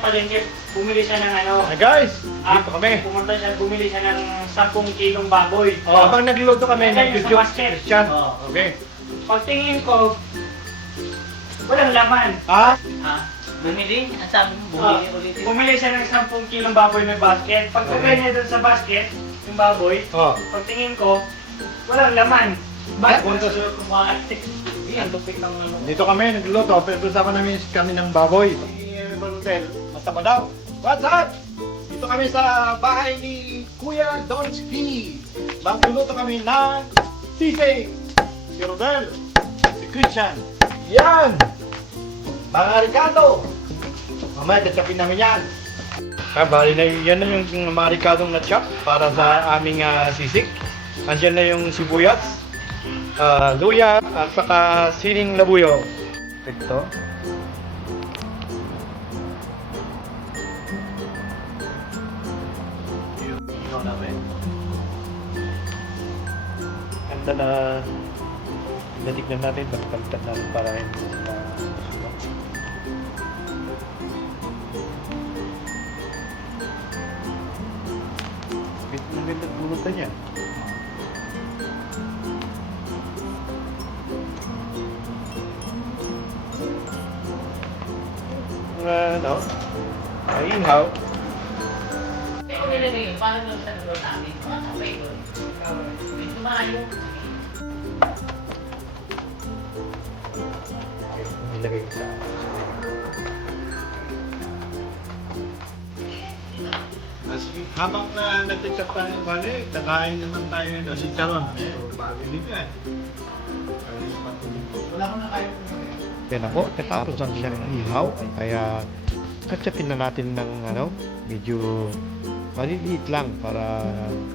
ng palengke, bumili siya ng ano. Hi guys, dito kami. Pumunta siya, bumili siya ng 10 kilong baboy. Habang nagluluto kami, Ayun, nag-video sa basket. Christian. Okay. Pagtingin ko, walang laman. Ha? Bumili? Ang sabi mo, Ah, bumili ulit. bumili siya ng 10 kilong baboy may basket. Pagkagay niya doon sa basket, yung baboy, Oh. pagtingin ko, walang laman. Bakit punta sa kumain? Ang lupit ng ano. Dito kami nagluluto, pero sama namin kami ng baboy. Hotel, masama daw. What's up? Dito kami sa bahay ni Kuya Donski. Magluluto kami ng sisig. Si Rodel, si Christian. Yan! Mga Ricardo. Mamaya, tatapin namin yan. Bali na yan na yung mga Ricardong na-chop para sa aming sisig. Andiyan na yung sibuyas, luya, at saka siling labuyo. Ito. Ganda na natignan natin, pagkalitan natin para hindi na susunod. Maganda bulutan niya. Ano? Ayinhaw. Kung nilagay yun, paano nung sa lulo namin? Makakapay doon. Medyo malayo. Nilagay ko sa habang nagtitsak tayo balik, nakain naman tayo ng si Charon. Bago din yan. Wala ko na kayo. Yan ako, katapos ang siyang ihaw, kaya katsapin na natin ng medyo maliliit lang para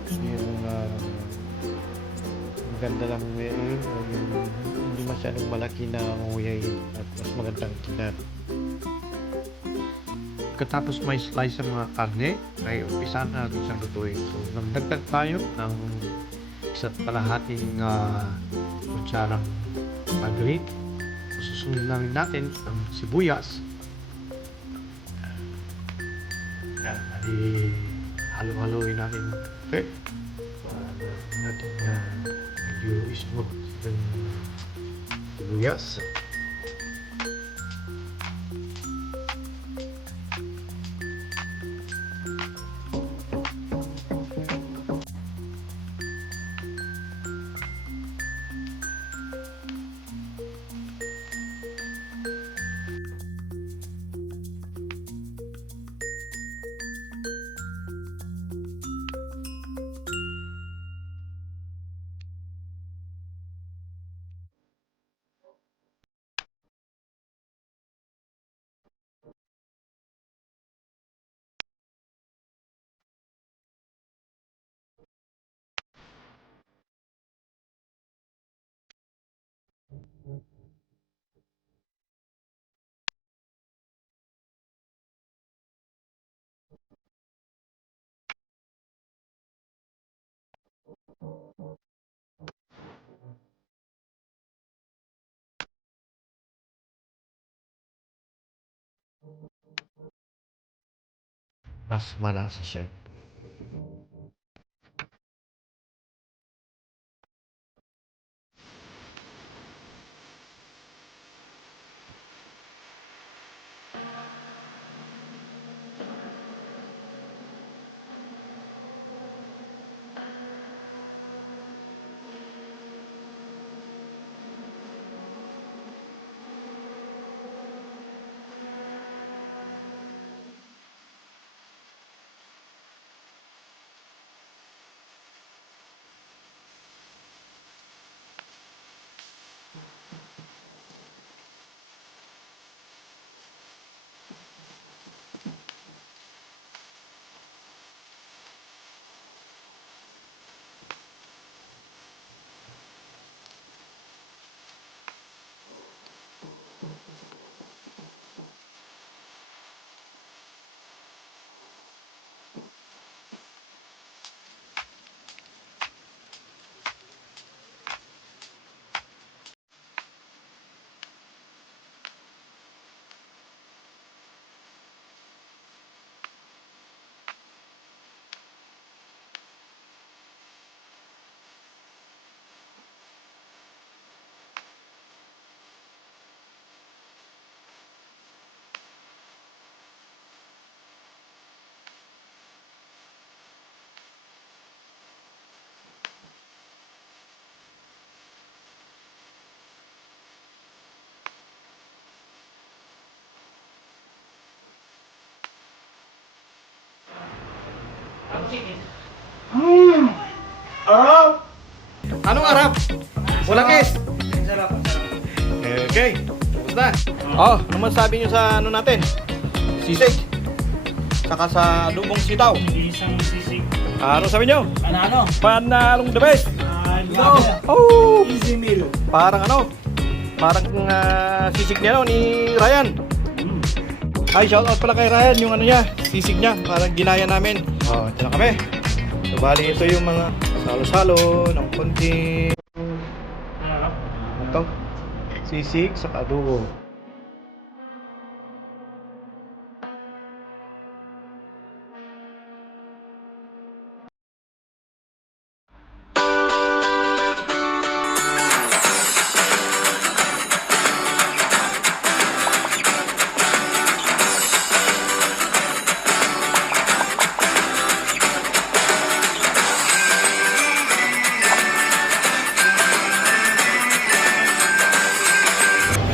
yung maganda lang yung hindi masyadong malaki na nguyay at mas magandang tinan. Katapos may slice ng mga karne, ay umpisa na natin siyang lutuin. So, nagdagdag tayo ng isa't kalahating kutsarang pag-grate. Susunod lang natin ang sibuyas. Yan, halo-haloin natin. Okay. Natin medyo smooth yung sibuyas. Mas malasa siya. chicken. Anong arap? Walang is. Sarap. Okay. Kumusta? Oh, ano masabi nyo sa ano natin? Sisig. Saka sa adobong sitaw. Isang sisig. Ano sabi nyo? Ano? Panalong the best. No. Oh! Easy meal. Parang ano? Parang sisig niya no, ni Ryan. Ay, shoutout pala kay Ryan yung ano niya, sisig niya. Parang ginaya namin. Oh, ito na kami. So, bali ito yung mga salo-salo ng konti. Ito. Sisig sa adobo.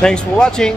Thanks for watching.